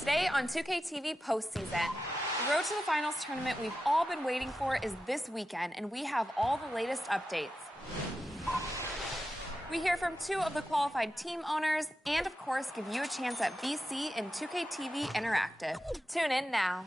Today on 2K TV postseason. The Road to the Finals tournament we've all been waiting for is this weekend, and we have all the latest updates. We hear from two of the qualified team owners and, of course, give you a chance at BC and 2K TV Interactive. Tune in now.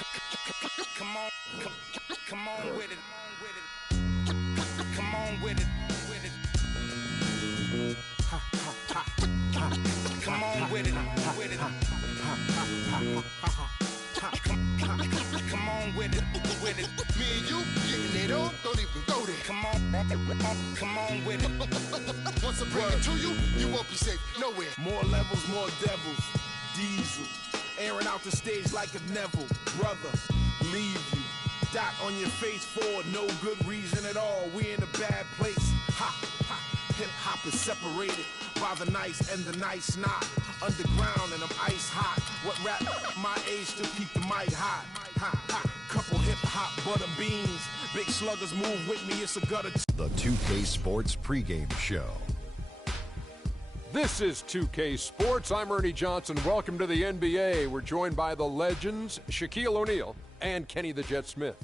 Come on, come on with it. Come on with it. Come on with it. Come on with it. Me and you getting it on, don't even go there. Come on with it. Once I bring it to you, you won't be safe nowhere. More levels, more devils. Diesel, airing out the stage like a Neville. Brother, leave you. Dot on your face for no good reason at all. We in a bad place. Ha, ha. Hip hop is separated by the nice and the nice not. Underground and I'm ice hot. What rap my age still keep the mic hot. Ha, ha. Couple hip hop butter beans. Big sluggers move with me, it's a gutter. The 2K Sports pregame show. This is 2K Sports. I'm Ernie Johnson. Welcome to the NBA. We're joined by the legends, Shaquille O'Neal and Kenny the Jet Smith.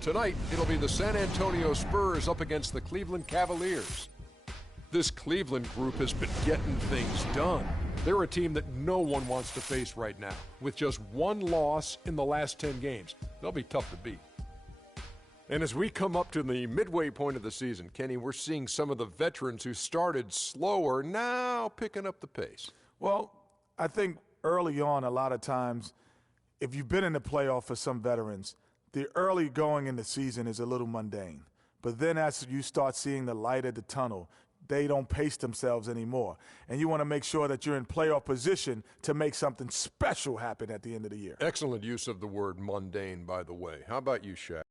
Tonight, it'll be the San Antonio Spurs up against the Cleveland Cavaliers. This Cleveland group has been getting things done. They're a team that no one wants to face right now. With just one loss in the last 10 games, they'll be tough to beat. And as we come up to the midway point of the season, Kenny, we're seeing some of the veterans who started slower now picking up the pace. Well, I think early on, a lot of times, if you've been in the playoff for some veterans, the early going in the season is a little mundane. But then as you start seeing the light at the tunnel, they don't pace themselves anymore. And you want to make sure that you're in playoff position to make something special happen at the end of the year. Excellent use of the word mundane, by the way. How about you, Shaq?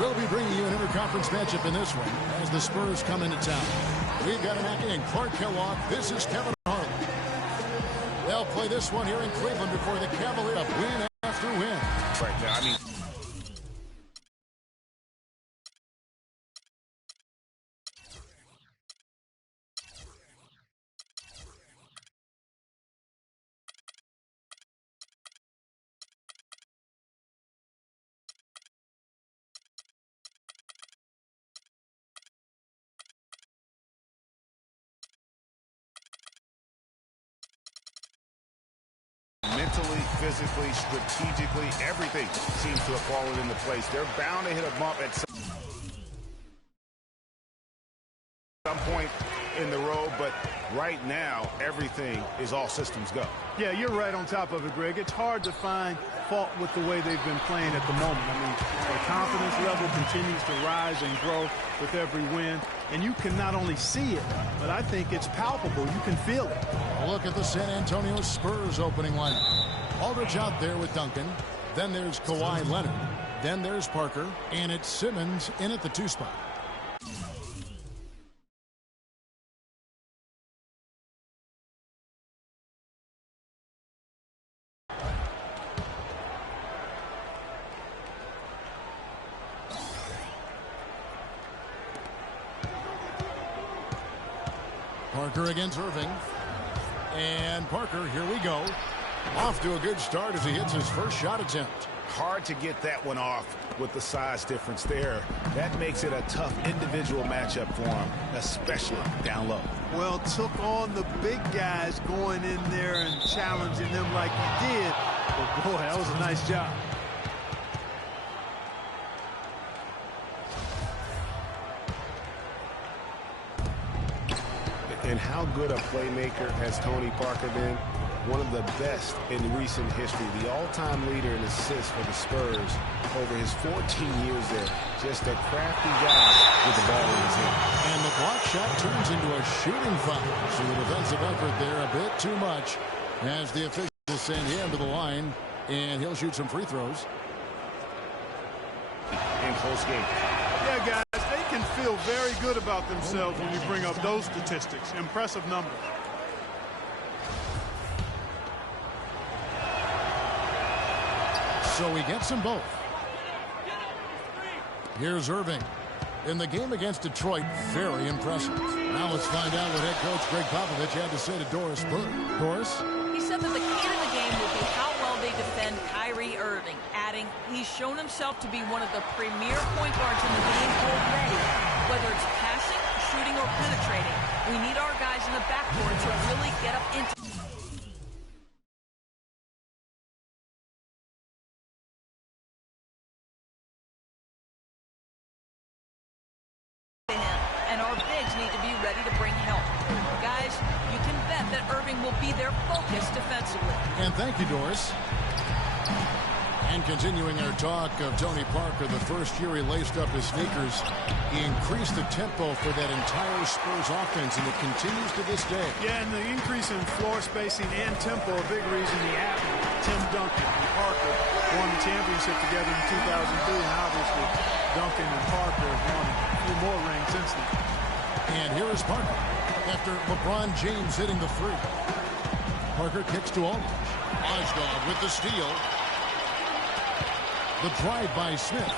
We'll be bringing you an interconference matchup in this one as the Spurs come into town. We've got Mackey and Clark Kellogg. This is Kevin Harlan. They'll play this one here in Cleveland before the Cavaliers win after win. Right there, I mean. Mentally, physically, strategically, everything seems to have fallen into place. They're bound to hit a bump at some point in the road, but right now, everything is all systems go. Yeah, you're right on top of it, Greg. It's hard to find fault with the way they've been playing at the moment. I mean, their confidence level continues to rise and grow with every win, and you can not only see it, but I think it's palpable. You can feel it. A look at the San Antonio Spurs opening lineup. Aldridge out there with Duncan. Then there's Kawhi Leonard. Then there's Parker, and it's Simmons in at the 2 spot. Parker against Irving. And Parker, here we go. Off to a good start as he hits his first shot attempt. Hard to get that one off with the size difference there. That makes it a tough individual matchup for him, especially down low. Well, took on the big guys going in there and challenging them like he did. But boy, that was a nice job. And how good a playmaker has Tony Parker been? One of the best in recent history. The all-time leader in assists for the Spurs over his 14 years there. Just a crafty guy with the ball in his hand. And the block shot turns into a shooting foul. So the defensive effort there a bit too much as the officials send him to the line, and he'll shoot some free throws. In close game. Yeah, guys, they can feel very good about themselves when you bring up those statistics. Impressive number. So he gets them both. Here's Irving. In the game against Detroit, very impressive. Now let's find out what head coach Greg Popovich had to say to Doris Burke. Doris? He said that the key to the game will be how well they defend Kyrie Irving, adding he's shown himself to be one of the premier point guards in the game already. Whether it's passing, shooting, or penetrating, We need our guys in the backcourt to really get up into him, and our bigs need to be ready to bring help. Guys, you can bet that Irving will be their focus defensively. And thank you, Doris. And continuing our talk of Tony Parker, the first year he laced up his sneakers, he increased the tempo for that entire Spurs offense, and it continues to this day. Yeah, and the increase in floor spacing and tempo, a big reason the athlete, Tim Duncan and Parker, won the championship together in 2003, and obviously Duncan and Parker have won a few more rings since then. And here is Parker after LeBron James hitting the three. Parker kicks to Aldridge. Osgood with the steal. The drive by Smith.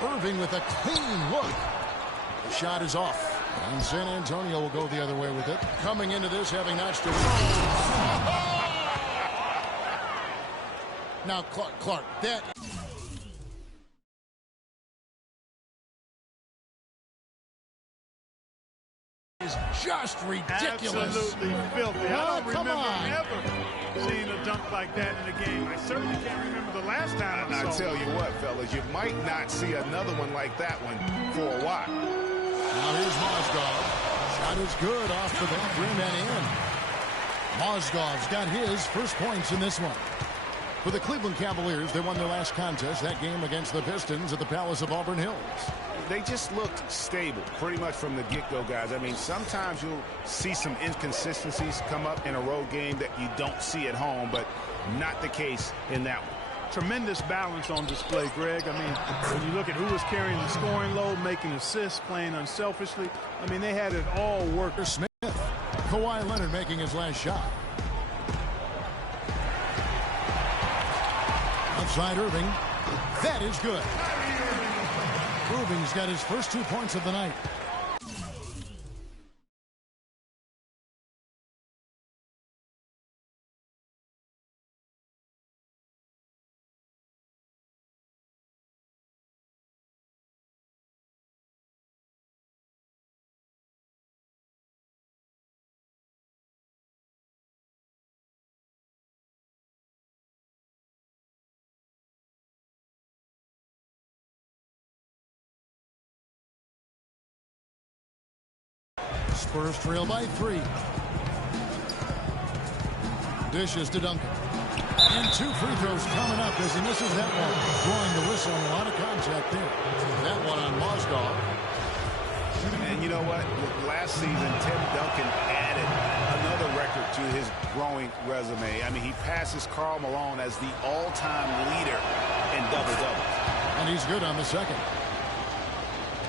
Irving with a clean look. The shot is off. And San Antonio will go the other way with it. Coming into this, having notched a... Now, Clark, that... is just ridiculous. Absolutely filthy. I don't remember on. ever seeing a dunk like that in a game. I certainly can't remember the last time I saw tell you what, fellas, you might not see another one like that one for a while. Now here's Mozgov. Shot is good off the back rim and in. Mozgov's got his first points in this one. For the Cleveland Cavaliers, they won their last contest, that game against the Pistons at the Palace of Auburn Hills. They just looked stable pretty much from the get-go, guys. I mean, sometimes you'll see some inconsistencies come up in a road game that you don't see at home, but not the case in that one. Tremendous balance on display, Greg. I mean, when you look at who was carrying the scoring load, making assists, playing unselfishly, I mean, they had it all working. Smith, Kawhi Leonard making his last shot. Outside Irving. That is good. Irving's got his first 2 points of the night. Spurs trail by 3. Dishes to Duncan. And 2 free throws coming up as he misses that one. Drawing the whistle and a lot of contact there. That one on Mozgov. And you know what? Last season, Tim Duncan added another record to his growing resume. I mean, he passes Karl Malone as the all-time leader in double-doubles. And he's good on the second.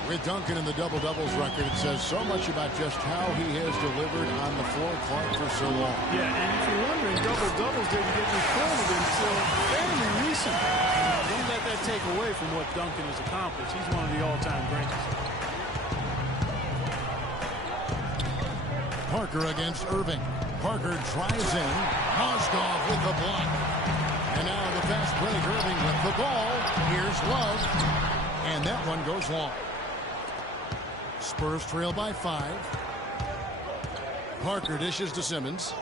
With Duncan in the double-doubles record, it says so much about just how he has delivered on the floor, Clark, for so long. Yeah, and if you're wondering, double-doubles didn't get recorded until fairly recent. Don't let that take away from what Duncan has accomplished. He's one of the all-time greats. Parker against Irving. Parker drives in. Mozgov with the block. And now the fast break. Irving with the ball. Here's Love. And that one goes long. Spurs trail by 5. Parker dishes to Simmons.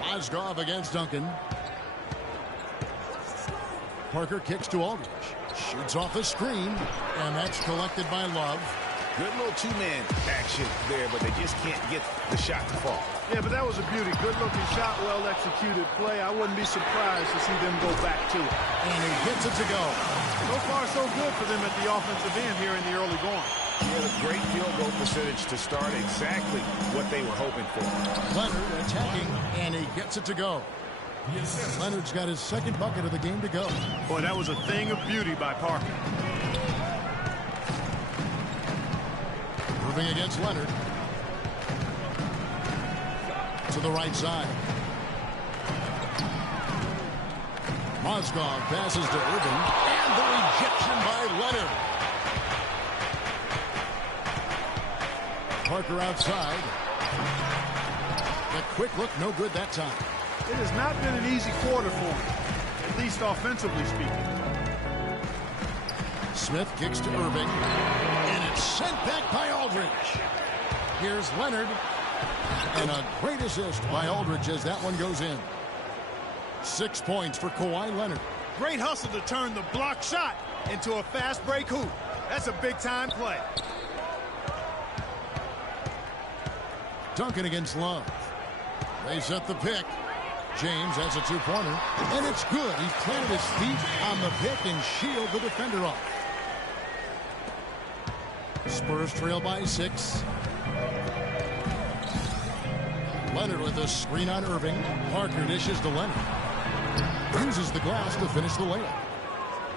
Mozgov against Duncan. Parker kicks to Aldridge. Shoots off the screen. And that's collected by Love. Good little two-man action there, but they just can't get the shot to fall. Yeah, but that was a beauty. Good-looking shot, well-executed play. I wouldn't be surprised to see them go back to it. And he gets it to go. So far, so good for them at the offensive end here in the early going. He had a great field goal percentage to start, exactly what they were hoping for. Leonard attacking, and he gets it to go. Leonard's got his second bucket of the game to go. Boy, that was a thing of beauty by Parker. Irving against Leonard. To the right side. Mozgov passes to Irving. And the rejection by Leonard. Parker outside. The quick look, no good that time. It has not been an easy quarter for him, at least offensively speaking. Smith kicks to Irving. And it's sent back by Aldridge. Here's Leonard. And a great assist by Aldridge as that one goes in. 6 points for Kawhi Leonard. Great hustle to turn the block shot into a fast break hoop. That's a big-time play. Duncan against Love. They set the pick. James has a two-pointer. And it's good. He planted his feet on the pick and shielded the defender off. Spurs trail by 6. Leonard with a screen on Irving. Parker dishes to Leonard. Uses the glass to finish the layup.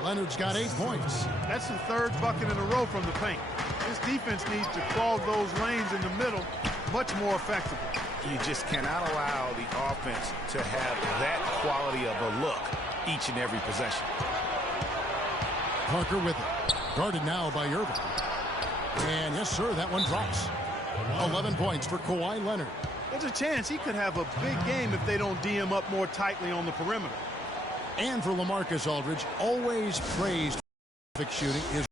Leonard's got 8 points. That's the third bucket in a row from the paint. This defense needs to clog those lanes in the middle much more effectively. You just cannot allow the offense to have that quality of a look each and every possession. Parker with it. Guarded now by Irving. And yes, sir, that one drops. 11 points for Kawhi Leonard. There's a chance he could have a big game if they don't D him up more tightly on the perimeter. And for LaMarcus Aldridge, always praised shooting. His